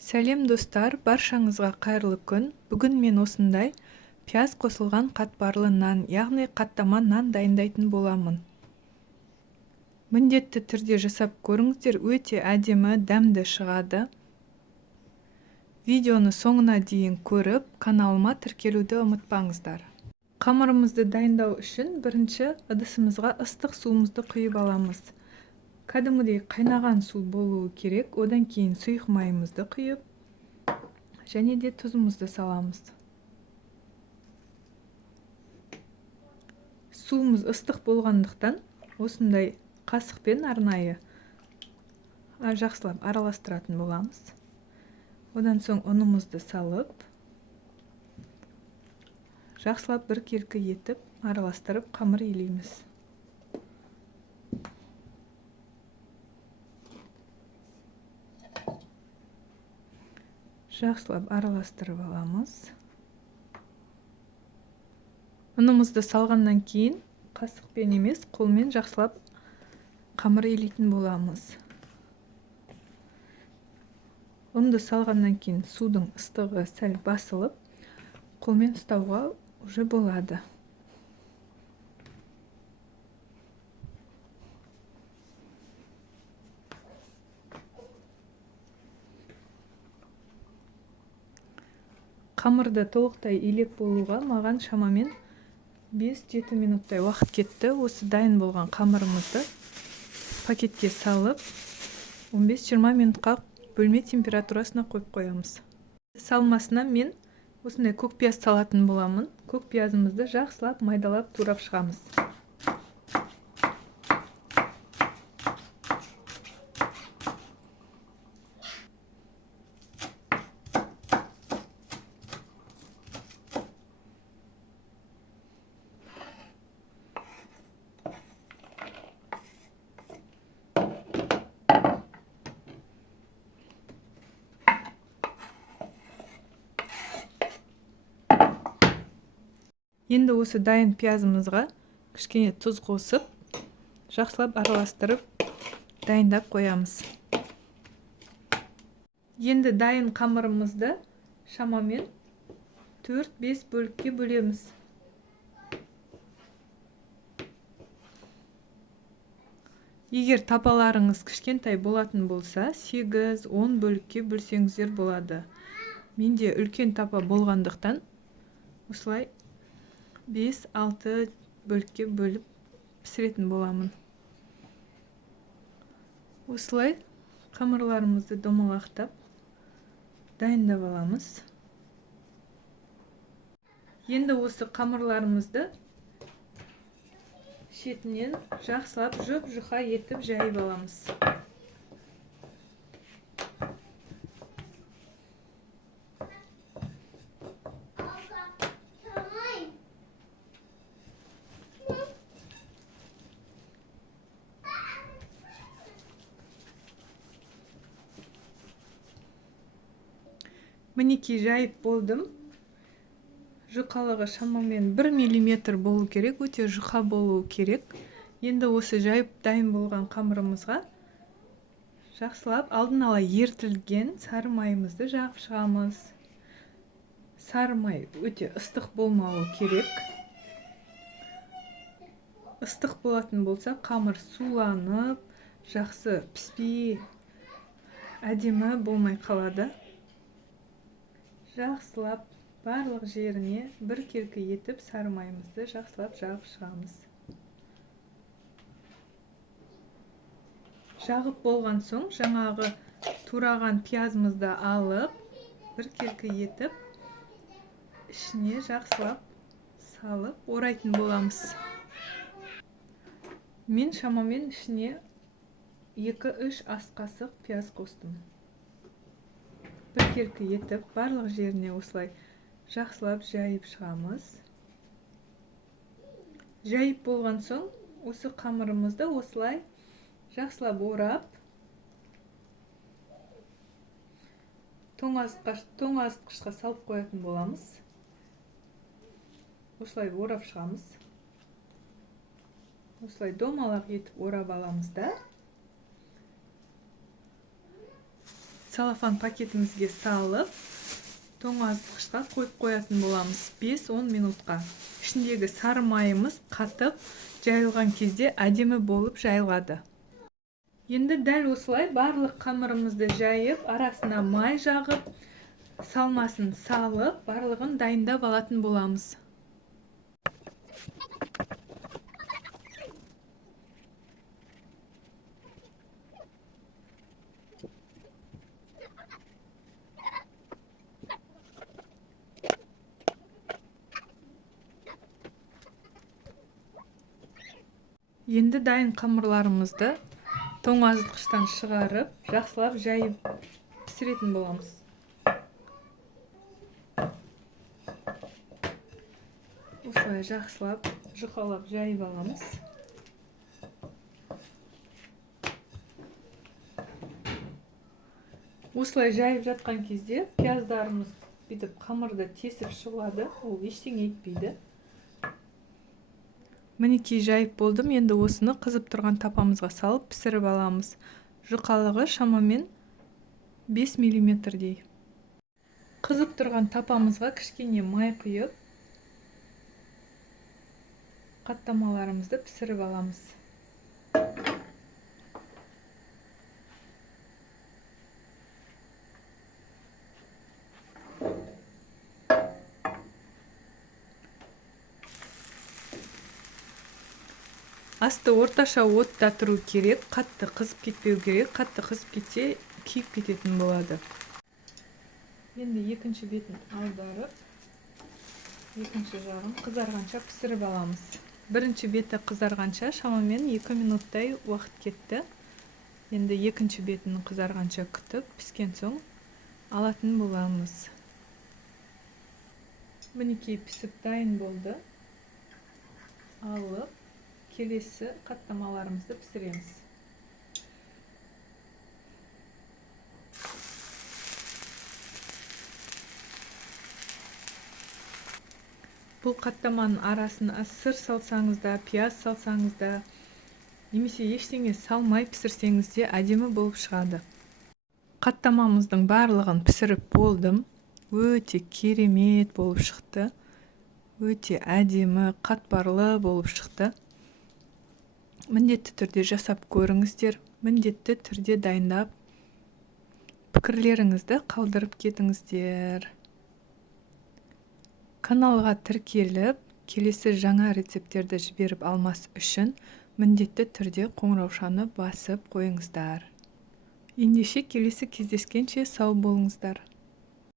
Сәлем достар, баршаңызға қайырлы күн. Бүгін мен осындай пияз қосылған қатпарлы нан, яғни қаттама нан дайындайтын боламын. Міндетті түрде жасап көріңіздер, өте әдемі, дәмді шығады. Видеоны соңына дейін көріп, каналыма тіркелуді ұмытпаңыздар. Қамырымызды дайындау үшін бірінші ыдысымызға ыстық суымызды құйып аламыз. Кәдімгідей қайнаған су болуы керек. Одан кейін сұйық майымызды құйып, және де тұзымызды саламыз. Суымыз ыстық болғандықтан осындай қасықпен арнайы жақсылап араластыратын боламыз. Одан соң ұнымызды салып, жақсылап біркелкі етіп араластырып қамыр илейміз. Жақсылап араластырып аламыз. Ұнымызды салғаннан кейін қасықпен емес, қолмен жақсылап қамыр илейтін боламыз. Ұнды салғаннан кейін судың ыстығы сәл басылып, қолмен ұстауға уже болады. Қамырды толықтай илеп болуға маған шамамен 5-7 минуттай уақыт кетті. Осы дайын болған қамырымызды пакетке салып, 15-20 минутқа бөлме температурасына қойып қоямыз. Салмасына мен осындай көк пияз салатын боламын. Көк пиязымызды жақсылап майдалап турап шығамыз. Енді осы дайын пиязымызға кішкене тұз қосып, жақсылап араластырып, дайындап қоямыз. Енді дайын қамырымызды шамамен 4-5 бөлікке бөлеміз. Егер тапаларыңыз кішкентай болатын болса, 8-10 бөлікке бөлсеңіздер болады. Менде үлкен тапа болғандықтан осылай 5-6 бөлікке бөліп пісіретін боламын. Осылай қамырларымызды домалақтап дайындап аламыз. Енді осы қамырларымызды шетінен жақсылап жұп-жұқа етіп жайып аламыз. Мінекей жайып болдым. Жұқалығы шамамен 1 мм болу керек, өте жұқа болу керек. Енді осы жайып дайын болған қамырымызға жақсылап алдын ала ертілген сары майымызды жағып шығамыз. Сары май өте ыстық болмауы керек. Ыстық болатын болса, қамыр суланып, жақсы піспей, әдемі болмай қалады. Жақсылап барлық жеріне біркелкі етіп сары майымызды жақсылап жағып шығамыз. Жағып болған соң жаңағы тураған пиязымызды алып, біркелкі етіп, ішіне жақсылап салып орайтын боламыз. Мен шамамен ішіне 2-3 ас қасық пияз қостым. Біркелкі етіп, барлық жеріне осылай жақсылап жайып шығамыз. Жайып болған соң, осы қамырымызды осылай жақсылап орап, тоңазытқышқа салып қоятын боламыз. Осылай орап шығамыз. Осылай домалақ етіп орап аламыз да. салафан пакетімізге салып, тоңазытқышқа қойып қоятын боламыз 5-10 минутқа. Ішіндегі сары майымыз қатып, жайылған кезде әдемі болып жайылады. Енді дәл осылай барлық қамырымызды жайып, арасына май жағып, салмасын салып, барлығын дайындап алатын боламыз. Енді дайын қамырларымызды тоңазытқыштан шығарып, жақсылап жайып пісіретін боламыз. Осылай жақсылап, жұқалап жайып аламыз. Осылай жайып жатқан кезде пияздарымыз бүйтіп қамырды тесіп шығады, ол ештеңе етпейді. Мінекей жайып болдым, енді осыны қызып тұрған тапамызға салып пісіріп аламыз. Жұқалығы шамамен 5 мм-дей. Қызып тұрған тапамызға кішкене май құйып, қаттамаларымызды пісіріп аламыз. Асты орташа отта тұру керек, қатты қызып кетпеу керек, қатты қызып кетсе күйіп кететін болады. Енді екінші бетін аударып, екінші жағын қызарғанша пісіріп аламыз. Бірінші беті қызарғанша шамамен 2 минуттай уақыт кетті. Енді екінші бетін қызарғанша күтіп, піскен соң алатын боламыз. Мінекей пісіп дайын болды. Алып, келесі қаттамаларымызды пісіреміз. Бұл қаттаманың арасына сыр салсаңыз да, пияз салсаңыз да, немесе ештеңе салмай пісірсеңіз де әдемі болып шығады. Қаттамамыздың барлығын пісіріп болдым. Өте керемет болып шықты. Өте әдемі, қатпарлы болып шықты. Міндетті түрде жасап көріңіздер, міндетті түрде дайындап, пікірлеріңізді қалдырып кетіңіздер. Каналға тіркеліп, келесі жаңа рецепттерді жіберіп алмас үшін міндетті түрде қоңыраушаны басып қойыңыздар. Ендеше келесі кездескенше сау болыңыздар.